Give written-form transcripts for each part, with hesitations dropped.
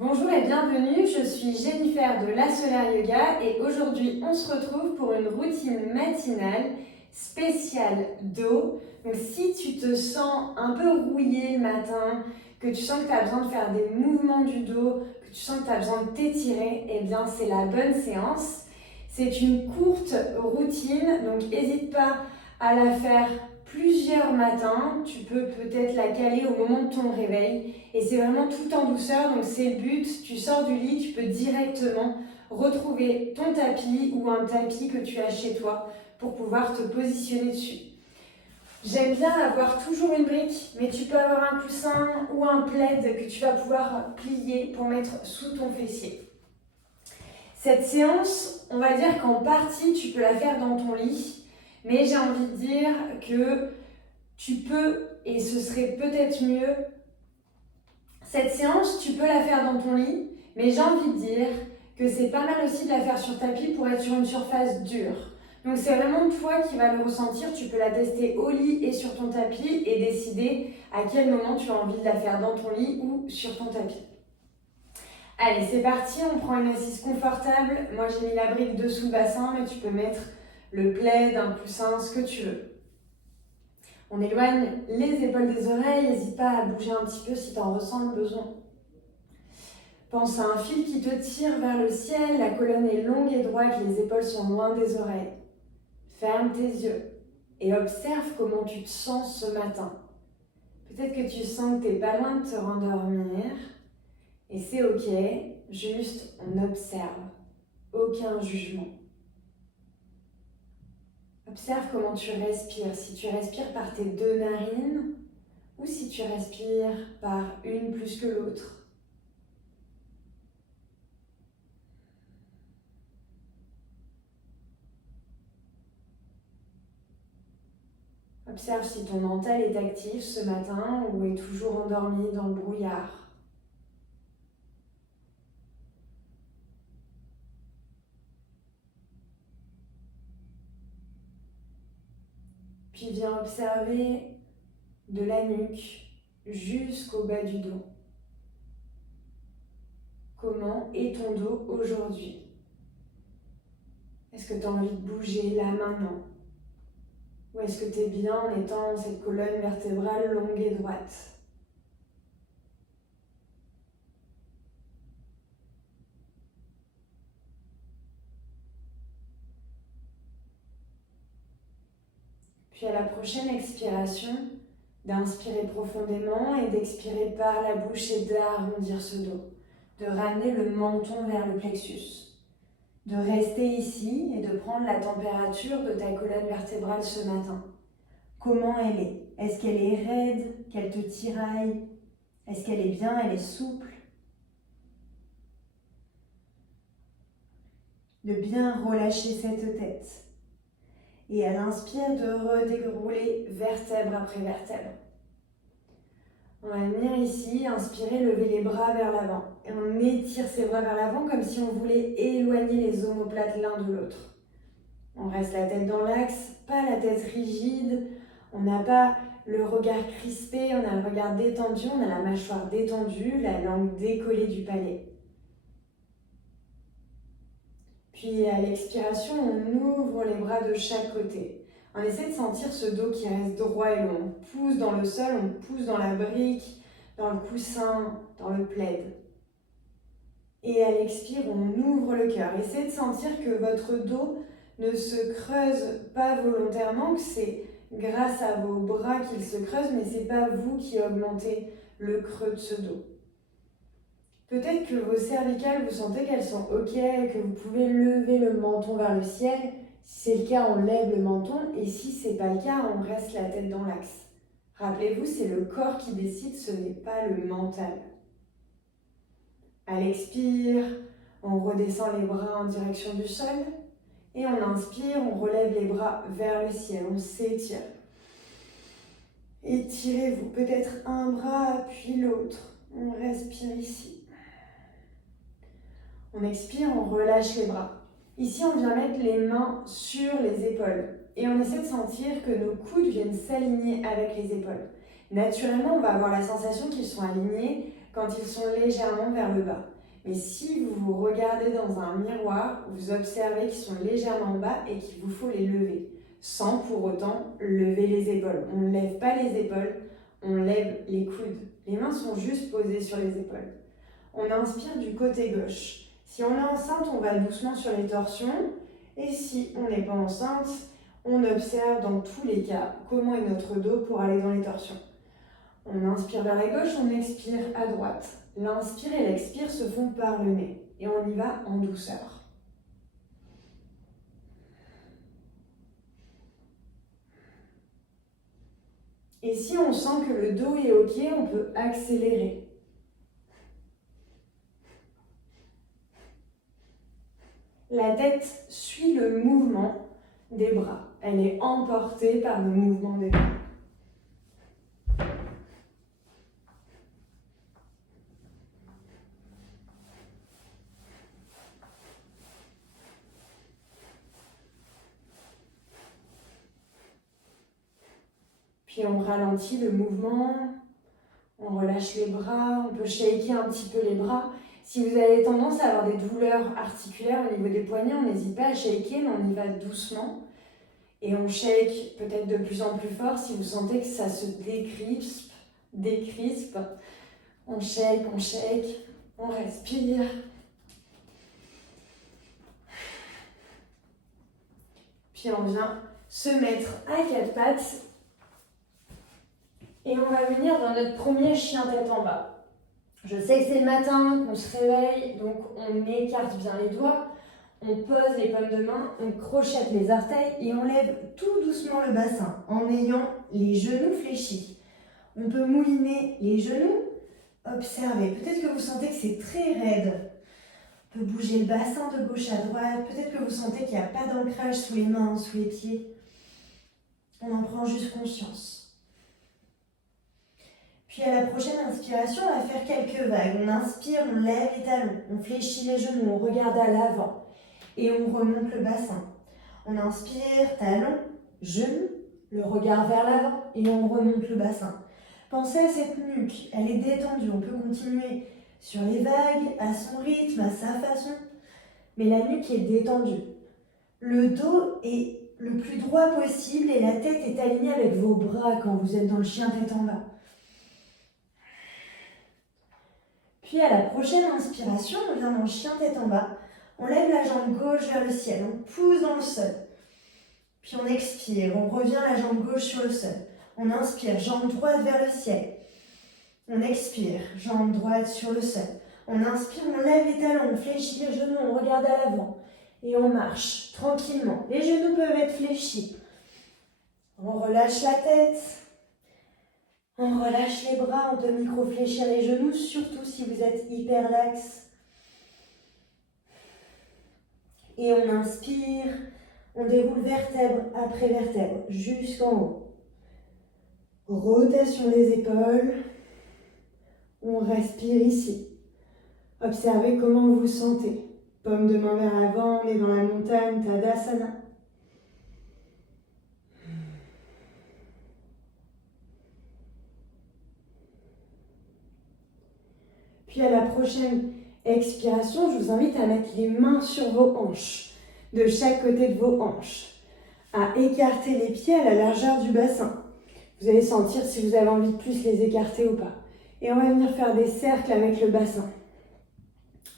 Bonjour et bienvenue, je suis Jennifer de La Solaire Yoga et aujourd'hui on se retrouve pour une routine matinale spéciale dos. Donc si tu te sens un peu rouillé le matin, que tu sens que tu as besoin de faire des mouvements du dos, que tu sens que tu as besoin de t'étirer, eh bien c'est la bonne séance. C'est une courte routine, donc n'hésite pas à la faire plusieurs matins. Tu peux peut-être la caler au moment de ton réveil. Et c'est vraiment tout en douceur, donc c'est le but. Tu sors du lit, tu peux directement retrouver ton tapis ou un tapis que tu as chez toi pour pouvoir te positionner dessus. J'aime bien avoir toujours une brique, mais tu peux avoir un coussin ou un plaid que tu vas pouvoir plier pour mettre sous ton fessier. Cette séance, on va dire qu'en partie, tu peux la faire dans ton lit, mais j'ai envie de dire que tu peux, et ce serait peut-être mieux, cette séance, tu peux la faire dans ton lit, mais j'ai envie de dire que c'est pas mal aussi de la faire sur tapis pour être sur une surface dure. Donc c'est vraiment toi qui vas le ressentir, tu peux la tester au lit et sur ton tapis et décider à quel moment tu as envie de la faire dans ton lit ou sur ton tapis. Allez, c'est parti, on prend une assise confortable. Moi j'ai mis la brique dessous le bassin, mais tu peux mettre le plaid, un coussin, ce que tu veux. On éloigne les épaules des oreilles, n'hésite pas à bouger un petit peu si tu en ressens le besoin. Pense à un fil qui te tire vers le ciel, la colonne est longue et droite, les épaules sont loin des oreilles. Ferme tes yeux et observe comment tu te sens ce matin. Peut-être que tu sens que tu n'es pas loin de te rendormir et c'est ok, juste on observe, aucun jugement. Observe comment tu respires, si tu respires par tes deux narines ou si tu respires par une plus que l'autre. Observe si ton mental est actif ce matin ou est toujours endormi dans le brouillard. Puis viens observer de la nuque jusqu'au bas du dos. Comment est ton dos aujourd'hui? Est-ce que tu as envie de bouger là maintenant? Ou est-ce que tu es bien en étant dans cette colonne vertébrale longue et droite? Puis à la prochaine expiration, d'inspirer profondément et d'expirer par la bouche et d'arrondir ce dos, de ramener le menton vers le plexus, de rester ici et de prendre la température de ta colonne vertébrale ce matin. Comment elle est? Est-ce qu'elle est raide, qu'elle te tiraille? Est-ce qu'elle est bien, elle est souple? De bien relâcher cette tête. Et à l'inspire, de redérouler vertèbre après vertèbre. On va venir ici, inspirer, lever les bras vers l'avant. Et on étire ses bras vers l'avant comme si on voulait éloigner les omoplates l'un de l'autre. On reste la tête dans l'axe, pas la tête rigide. On n'a pas le regard crispé, on a le regard détendu, on a la mâchoire détendue, la langue décollée du palais. Puis à l'expiration, on ouvre les bras de chaque côté. On essaie de sentir ce dos qui reste droit et long. On pousse dans le sol, on pousse dans la brique, dans le coussin, dans le plaid. Et à l'expire, on ouvre le cœur. Essayez de sentir que votre dos ne se creuse pas volontairement, que c'est grâce à vos bras qu'il se creuse, mais ce n'est pas vous qui augmentez le creux de ce dos. Peut-être que vos cervicales, vous sentez qu'elles sont ok, que vous pouvez lever le menton vers le ciel. Si c'est le cas, on lève le menton, et si ce n'est pas le cas, on reste la tête dans l'axe. Rappelez-vous, c'est le corps qui décide, ce n'est pas le mental. À l'expire, on redescend les bras en direction du sol, et on inspire, on relève les bras vers le ciel, on s'étire. Étirez-vous, peut-être un bras puis l'autre. On respire ici. On expire, on relâche les bras. Ici, on vient mettre les mains sur les épaules et on essaie de sentir que nos coudes viennent s'aligner avec les épaules. Naturellement, on va avoir la sensation qu'ils sont alignés quand ils sont légèrement vers le bas. Mais si vous vous regardez dans un miroir, vous observez qu'ils sont légèrement bas et qu'il vous faut les lever, sans pour autant lever les épaules. On ne lève pas les épaules, on lève les coudes. Les mains sont juste posées sur les épaules. On inspire du côté gauche. Si on est enceinte, on va doucement sur les torsions. Et si on n'est pas enceinte, on observe dans tous les cas comment est notre dos pour aller dans les torsions. On inspire vers la gauche, on expire à droite. L'inspire et l'expire se font par le nez. Et on y va en douceur. Et si on sent que le dos est OK, on peut accélérer. La tête suit le mouvement des bras. Elle est emportée par le mouvement des bras. Puis on ralentit le mouvement, on relâche les bras, on peut shaker un petit peu les bras. Si vous avez tendance à avoir des douleurs articulaires au niveau des poignets, on n'hésite pas à shaker, mais on y va doucement. Et on shake peut-être de plus en plus fort si vous sentez que ça se décrispe. On shake, on respire. Puis on vient se mettre à quatre pattes. Et on va venir dans notre premier chien tête en bas. Je sais que c'est le matin, qu'on se réveille, donc on écarte bien les doigts, on pose les paumes de main, on crochette les orteils et on lève tout doucement le bassin en ayant les genoux fléchis. On peut mouliner les genoux, observez. Peut-être que vous sentez que c'est très raide. On peut bouger le bassin de gauche à droite. Peut-être que vous sentez qu'il n'y a pas d'ancrage sous les mains, sous les pieds. On en prend juste conscience. Puis à la prochaine inspiration, on va faire quelques vagues. On inspire, on lève les talons, on fléchit les genoux, on regarde à l'avant et on remonte le bassin. On inspire, talons, genoux, le regard vers l'avant et on remonte le bassin. Pensez à cette nuque, elle est détendue. On peut continuer sur les vagues, à son rythme, à sa façon, mais la nuque est détendue. Le dos est le plus droit possible et la tête est alignée avec vos bras quand vous êtes dans le chien tête en bas. Puis à la prochaine inspiration, on vient dans le chien tête en bas. On lève la jambe gauche vers le ciel, on pousse dans le sol. Puis on expire, on revient la jambe gauche sur le sol. On inspire, jambe droite vers le ciel. On expire, jambe droite sur le sol. On inspire, on lève les talons, on fléchit les genoux, on regarde à l'avant. Et on marche tranquillement. Les genoux peuvent être fléchis. On relâche la tête. On relâche les bras, on peut micro-fléchir les genoux, surtout si vous êtes hyper lax. Et on inspire, on déroule vertèbre après vertèbre, jusqu'en haut. Rotation des épaules. On respire ici. Observez comment vous vous sentez. Paume de main vers l'avant, on est dans la montagne, Tadasana. Puis à la prochaine expiration, je vous invite à mettre les mains sur vos hanches, de chaque côté de vos hanches, à écarter les pieds à la largeur du bassin. Vous allez sentir si vous avez envie de plus les écarter ou pas. Et on va venir faire des cercles avec le bassin.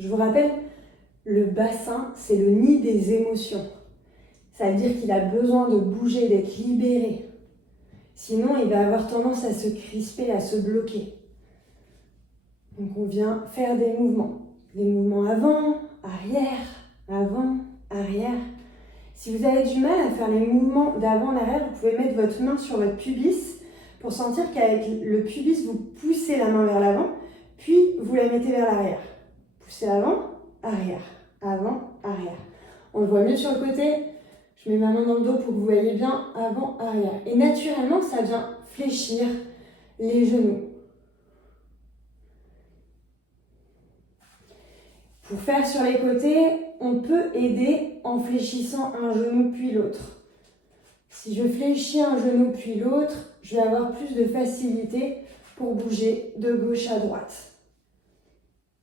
Je vous rappelle, le bassin, c'est le nid des émotions. Ça veut dire qu'il a besoin de bouger, d'être libéré. Sinon, il va avoir tendance à se crisper, à se bloquer. Donc on vient faire des mouvements. Des mouvements avant, arrière. Si vous avez du mal à faire les mouvements d'avant, arrière, vous pouvez mettre votre main sur votre pubis pour sentir qu'avec le pubis, vous poussez la main vers l'avant, puis vous la mettez vers l'arrière. Poussez l'avant, arrière, avant, arrière. On le voit mieux sur le côté. Je mets ma main dans le dos pour que vous voyez bien avant, arrière. Et naturellement, ça vient fléchir les genoux. Pour faire sur les côtés, on peut aider en fléchissant un genou puis l'autre. Si je fléchis un genou puis l'autre, je vais avoir plus de facilité pour bouger de gauche à droite.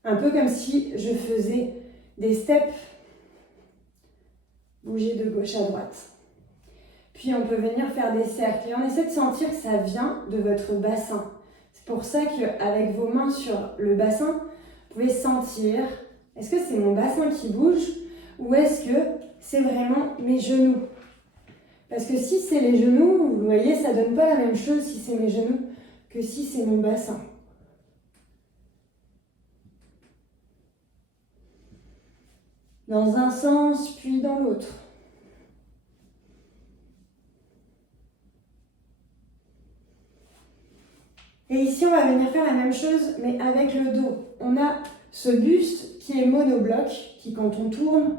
Un peu comme si je faisais des steps, bouger de gauche à droite. Puis on peut venir faire des cercles et on essaie de sentir que ça vient de votre bassin. C'est pour ça qu'avec vos mains sur le bassin, vous pouvez sentir, est-ce que c'est mon bassin qui bouge ou est-ce que c'est vraiment mes genoux? Parce que si c'est les genoux, vous voyez, ça ne donne pas la même chose si c'est mes genoux que si c'est mon bassin. Dans un sens, puis dans l'autre. Et ici, on va venir faire la même chose, mais avec le dos. On a ce buste qui est monobloc, qui quand on tourne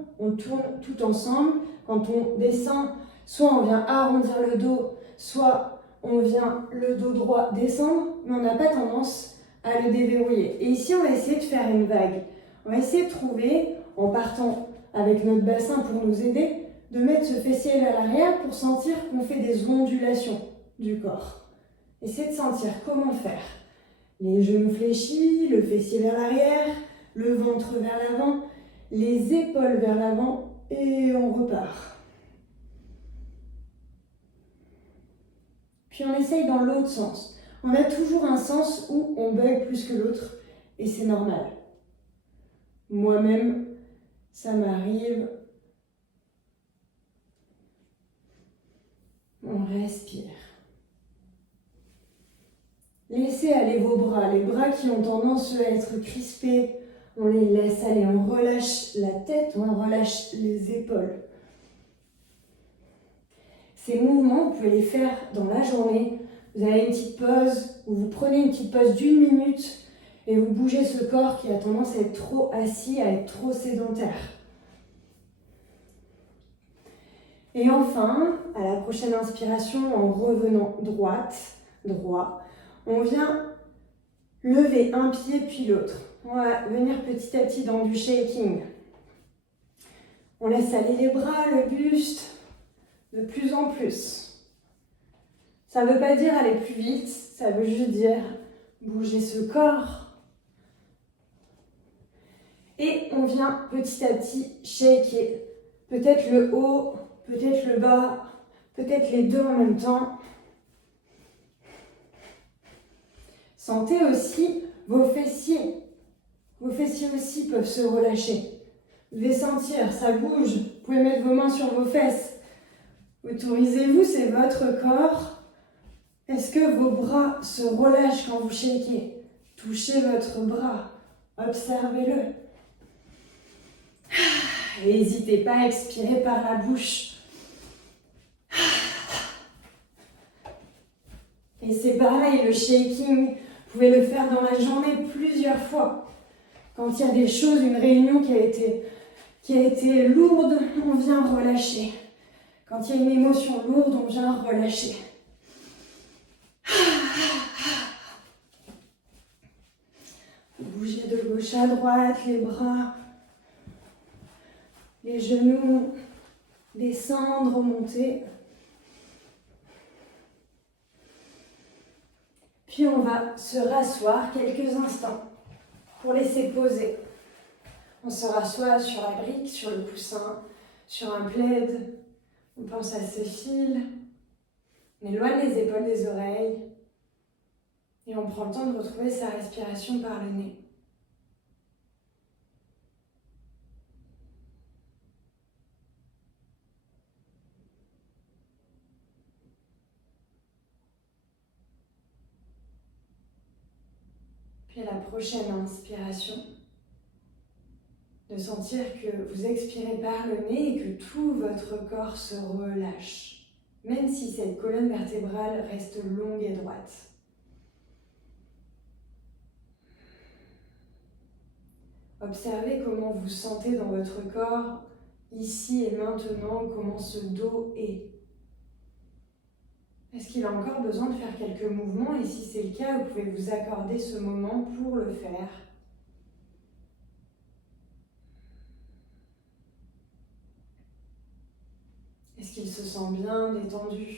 tout ensemble. Quand on descend, soit on vient arrondir le dos, soit on vient le dos droit descendre, mais on n'a pas tendance à le déverrouiller. Et ici, on va essayer de faire une vague. On va essayer de trouver, en partant avec notre bassin pour nous aider, de mettre ce fessier vers l'arrière pour sentir qu'on fait des ondulations du corps. Essayez de sentir comment faire. Les genoux fléchis, le fessier vers l'arrière, le ventre vers l'avant, les épaules vers l'avant et on repart. Puis on essaye dans l'autre sens. On a toujours un sens où on bug plus que l'autre et c'est normal. Moi-même, ça m'arrive. On respire. Laissez aller vos bras, les bras qui ont tendance à être crispés, on les laisse aller, on relâche la tête, on relâche les épaules. Ces mouvements, vous pouvez les faire dans la journée. Vous avez une petite pause, ou vous prenez une petite pause d'1 minute et vous bougez ce corps qui a tendance à être trop assis, à être trop sédentaire. Et enfin, à la prochaine inspiration, en revenant droit, on vient lever un pied puis l'autre. On va venir petit à petit dans du shaking. On laisse aller les bras, le buste, de plus en plus. Ça ne veut pas dire aller plus vite, ça veut juste dire bouger ce corps. Et on vient petit à petit shaker. Peut-être le haut, peut-être le bas, peut-être les deux en même temps. Sentez aussi vos fessiers. Vos fessiers aussi peuvent se relâcher. Vous devez sentir, ça bouge. Vous pouvez mettre vos mains sur vos fesses. Autorisez-vous, c'est votre corps. Est-ce que vos bras se relâchent quand vous shakez? Touchez votre bras. Observez-le. Et n'hésitez pas à expirer par la bouche. Et c'est pareil, le shaking, vous pouvez le faire dans la journée plusieurs fois. Quand il y a des choses, une réunion qui a été lourde, on vient relâcher. Quand il y a une émotion lourde, on vient relâcher. Vous bougez de gauche à droite, les bras, les genoux, descendre, remonter. Puis on va se rasseoir quelques instants pour laisser poser. On se rassoit sur la brique, sur le coussin, sur un plaid. On pense à ses fils. On éloigne les épaules des oreilles. Et on prend le temps de retrouver sa respiration par le nez. Puis à la prochaine inspiration, de sentir que vous expirez par le nez et que tout votre corps se relâche, même si cette colonne vertébrale reste longue et droite. Observez comment vous sentez dans votre corps, ici et maintenant, comment ce dos est. Est-ce qu'il a encore besoin de faire quelques mouvements? Et si c'est le cas, vous pouvez vous accorder ce moment pour le faire. Est-ce qu'il se sent bien détendu,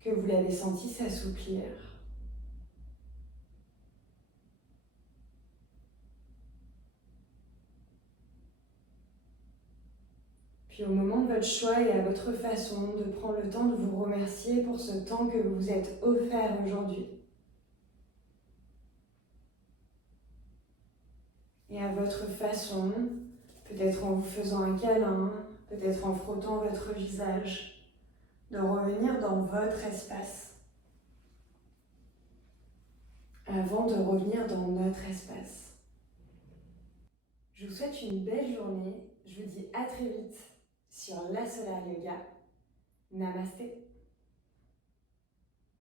que vous l'avez senti s'assouplir. Puis au moment de votre choix et à votre façon, de prendre le temps de vous remercier pour ce temps que vous vous êtes offert aujourd'hui. Et à votre façon, peut-être en vous faisant un câlin, peut-être en frottant votre visage, de revenir dans votre espace avant de revenir dans notre espace. Je vous souhaite une belle journée. Je vous dis à très vite sur la Solar Yoga. Namasté.